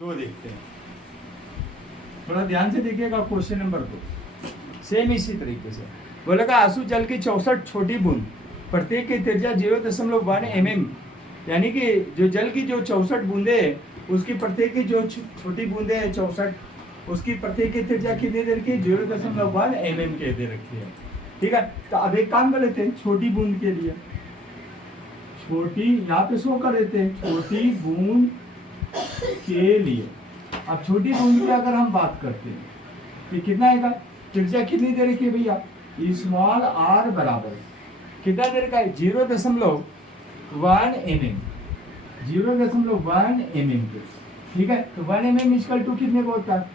तो देखते हैं, थोड़ा ध्यान से देखिएगा क्वेश्चन नंबर 2। सेम इसी तरीके से बोलेगा आंसू जल की 64 छोटी बूंद प्रत्येक की त्रिज्या 0.1 mm, यानी कि जो जल की जो 64 बूंदे उसकी प्रत्येक की जो छोटी बूंदे हैं 64, उसकी प्रत्येक की त्रिज्या कितनी दे रखी है? 0.1 mm के दे रखी है। ठीक है, तो अब एक काम कर लेते हैं, छोटी बूंद के लिए छोटी यहाँ पे शो कर देते हैं, छोटी बूंद के लिए। अब छोटी बूंद की अगर हम बात करते हैं तो कितना आएगा? त्रिज्या कितनी दे रखी है भैया? स्मॉल आर बराबर कितना दे रखा है? 0.1 mm, 0.1 mm के। ठीक है, तो 1 mm इक्वल टू कितने को होता है?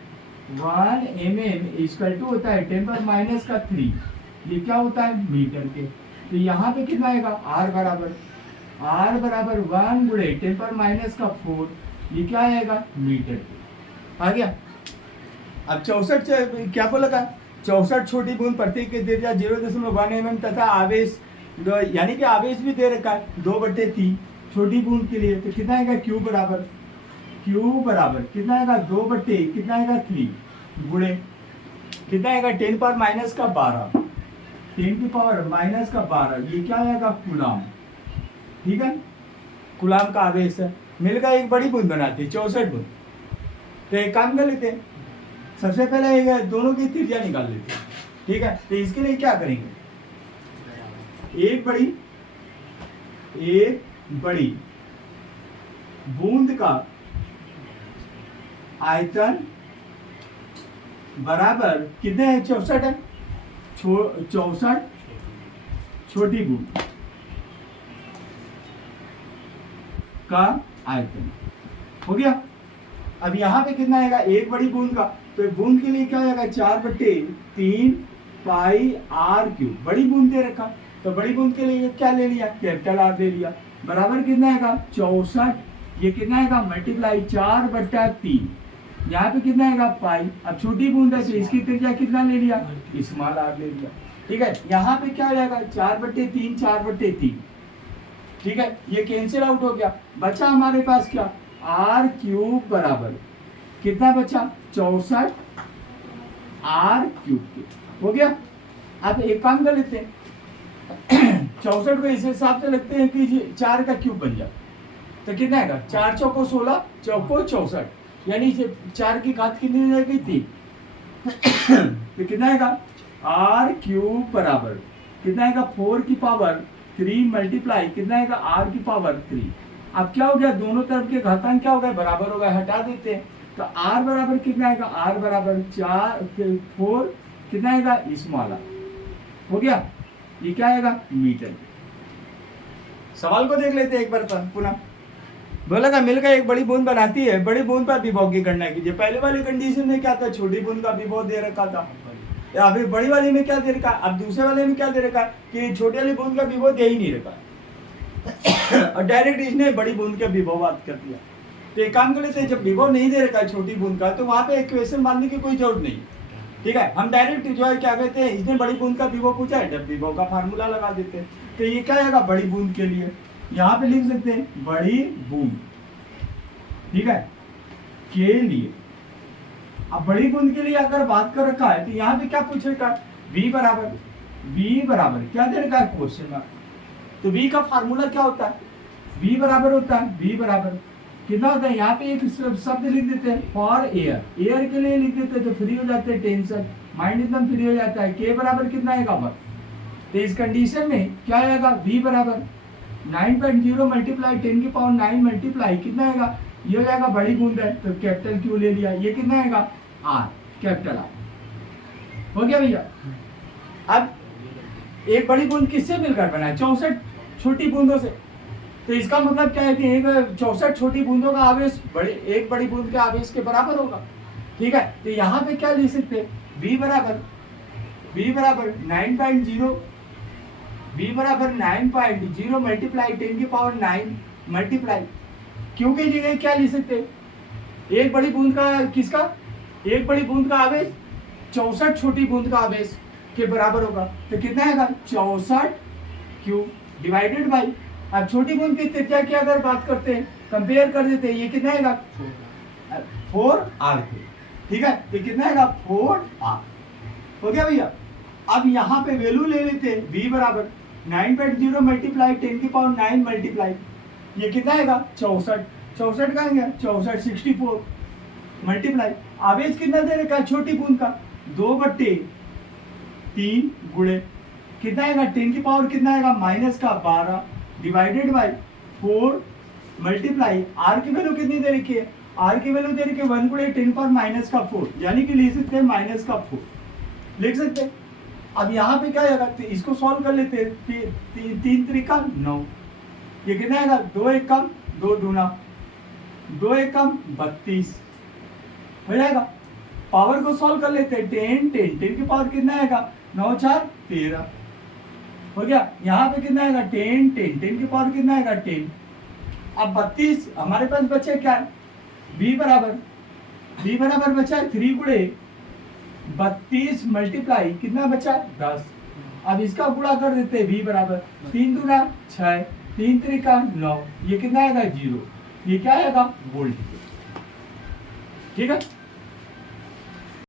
1 mm इक्वल टू होता है 10⁻³ ये क्या होता है? मीटर के। तो यहाँ पे कितना आएगा? r बराबर 1 गुणे 10⁻⁴, ये क्या आएगा? मीटर के। आ गया। अब 64 से क्या बोला था? 64 छोटी बूंद प्रत्येक की त्रिज्या 0.1 mm तथा आवेश यानी कि आवेश भी दे रखा है 2/3 छोटी बूंद के लिए। तो कितना आएगा? Q बराबर कितना आएगा? 2/3 कितना आएगा? 3 गुणे कितना आएगा? 10⁻⁻12, 10⁻⁻12 ये क्या आएगा? कूलाम। ठीक है, कूलाम का आवेश है। मिलकर एक बड़ी बूंद बनाती है 64 बूंद। तो एक काम कर लेते हैं, सबसे पहले एक दोनों की त्रिज्या निकाल लेते हैं। ठीक है, तो इसके लिए क्या करेंगे? एक बड़ी बूंद का आयतन बराबर कितने है? 64 है। 64 छोटी बूंद का आयतन हो गया। अब यहाँ पे कितना आएगा? एक बड़ी बूंद का, तो बूंद के लिए क्या आएगा? 4/3 πr3। बड़ी बूंद दे रखा, तो बड़ी बूंद के लिए क्या ले लिया? कैपिटल आर ले लिया। बराबर कितना आएगा? 64, ये कितना आएगा? मल्टीप्लाई 4/3, यहाँ पे कितना आएगा? पाई। अब छोटी बूंद है तो इसकी त्रिज्या कितना ले लिया? स्मॉल आर ले लिया। ठीक है, यहाँ पे क्या हो जाएगा? 4/3। ठीक है, ये कैंसिल आउट हो गया। बचा हमारे पास क्या? r³ बराबर कितना बचा? 64 r³ हो गया। अब एक काम कर लेते हैं 64 को इस हिसाब से लगते हैं कि 4 का क्यूब बन जाए। तो कितना आएगा? 4 चौको 16, चौको 64, यानी 4 की घात कितनी हो जाएगी? 3। तो कितना आएगा? r³ बराबर कितना आएगा? 4 की पावर 3 मल्टीप्लाई कितना आएगा? r की पावर 3। अब क्या हो गया? दोनों तरफ के घातांक क्या हो गए? बराबर हो गए, हटा देते हैं। तो r बराबर कितना आएगा? r बराबर 4 कितना आएगा? स्मॉल आर हो गया। ये क्या आएगा? मीटर। सवाल को देख लेते हैं एक बार पुनः। बोलेगा मिलकर एक बड़ी बूंद बनाती है, बड़ी बूंद पर विभव की गणना कीजिए। पहले वाली कंडीशन में क्या था? छोटी बूंद का विभव दे रखा था। अभी बड़ी वाली में क्या दे रखा? अब दूसरे वाले में क्या दे रखा? कि छोटी वाली बूंद का विभव दे ही नहीं रखा और डायरेक्ट इसने बड़ी बूंद का विभव बात कर दिया। तो एक काम कर लेते हैं, जब विभव नहीं दे रखा है छोटी बूंद का, तो वहां पे इक्वेशन मानने की कोई जरूरत नहीं। ठीक है, हम डायरेक्ट जो है क्या कहते हैं, इसने बड़ी बूंद का विभव पूछा है, जब विभव का फार्मूला लगा देते हैं। तो ये क्या आएगा? बड़ी बूंद के लिए यहाँ पे लिख सकते हैं बड़ी बूंद। ठीक है, के लिए। अब बड़ी बूंद के लिए अगर बात कर रखा है तो यहाँ पे क्या पूछ रखा है? v बराबर क्या दे रखा है? Question mark. तो v का फार्मूला क्या होता है? v बराबर होता है, v बराबर कितना होता है? यहाँ पे एक शब्द लिख देते हैं फॉर एयर, एयर के लिए लिख देते हैं तो फ्री हो जाते हैं टेंशन, माइंड एकदम फ्री हो जाता है। k बराबर कितना आएगा? 1। तो इस कंडीशन में क्या आएगा? v बराबर 9.0 मल्टीप्लाई 10 की पावर 9 मल्टीप्लाई कितना आएगा? ये हो जाएगा बड़ी बूंद है तो कैपिटल क्यू ले लिया, ये कितना आएगा? r, कैपिटल r हो गया भैया। अब एक बड़ी बूंद किससे मिलकर बना है? 64 छोटी बूंदों से। तो इसका मतलब क्या है कि एक 64 छोटी बूंदों का आवेश एक बड़ी बूंद के आवेश के बराबर होगा। ठीक है, तो यहाँ पे क्या लिख सकते हैं? v बराबर 9.0 मल्टीप्लाई 10 की पावर 9 मल्टीप्लाई क्यों की जगह क्या लिख सकते हैं? एक बड़ी बूंद का किसका? एक बड़ी बूंद का आवेश 64 छोटी बूंद का आवेश के बराबर होगा। तो कितना आएगा? 64 डिवाइडेड बाई। अब छोटी बूंद की त्रिज्या की अगर बात करते हैं, कंपेयर कर देते हैं, ये कितना आएगा? 4R थे, ठीक है। तो कितना आएगा 4R, हो गया भैया। अब यहाँ पे वैल्यू ले लेते हैं, v बराबर 9.0 मल्टीप्लाई 10⁹ मल्टीप्लाई, ये कितना आएगा 64, 64 का आएगा 64 64 मल्टीप्लाई, आवेश कितना दे रखा है छोटी बूंद का 2/3 गुणे कितना आएगा 10⁻, कितना आएगा -12 डिवाइडेड बाय 4 मल्टीप्लाई आर की वैल्यू कितनी दे रखी है, आर की वैल्यू दे रखी है 1 गुणे 10⁻⁴, यानी कि लिख सकते हैं -4 लिख सकते हैं। अब यहाँ पे क्या आएगा, तो इसको सॉल्व कर लेते हैं, 3 त्रिका 9, ये कितना आएगा 2 एकम 2 दूना 2 एकम 32 हो जाएगा। पावर को सॉल्व कर लेते हैं, 10 की पावर कितना आएगा 9 4 13 हो गया। यहाँ पे कितना आएगा 10 की पावर कितना आएगा 10। अब 32 हमारे पास बचे क्या है, v बराबर बचा है 3 गुणे 32 मल्टीप्लाई कितना बचा 10। अब इसका गुणा कर देते हैं, v बराबर 3 दूना 6 3 त्रिका 9, ये कितना आएगा 0, ये क्या आएगा वोल्ट, ठीक है।